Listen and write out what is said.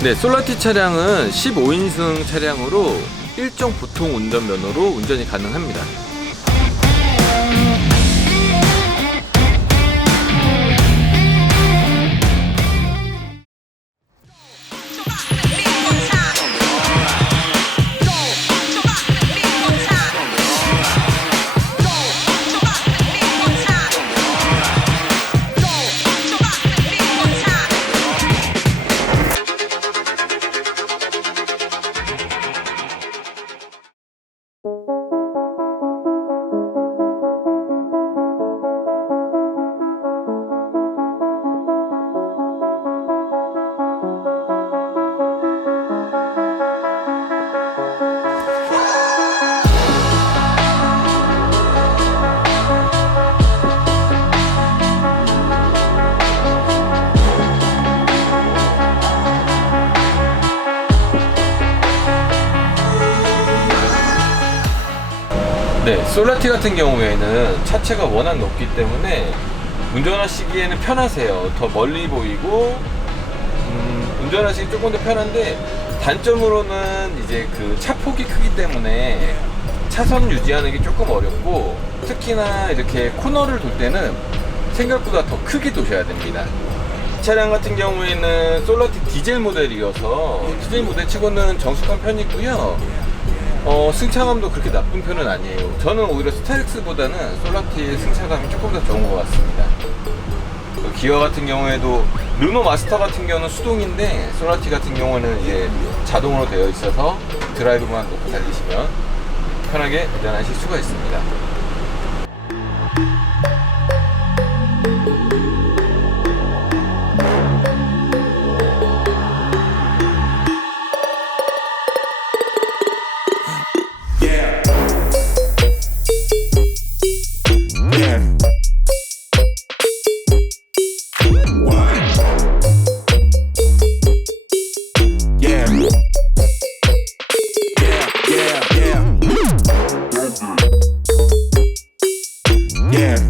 네, 솔라티 차량은 15인승 차량으로 일종 보통 운전면허로 운전이 가능합니다. 네, 솔라티 같은 경우에는 차체가 워낙 높기 때문에 운전하시기에는 편하세요. 더 멀리 보이고 음, 운전하시기 조금 더 편한데 단점으로는 이제 그 차 폭이 크기 때문에 차선 유지하는 게 조금 어렵고 특히나 이렇게 코너를 돌 때는 생각보다 더 크게 도셔야 됩니다. 이 차량 같은 경우에는 솔라티 디젤 모델이어서 디젤 모델 치고는 정숙한 편이고요. 어, 승차감도 그렇게 나쁜 편은 아니에요. 저는 오히려 스타렉스보다는 솔라티의 승차감이 조금 더 좋은 것 같습니다. 그 기어 같은 경우에도 르노 마스터 같은 경우는 수동인데 솔라티 같은 경우는 이제 자동으로 되어 있어서 드라이브만 놓고 달리시면 편하게 운전하실 수가 있습니다. Yeah.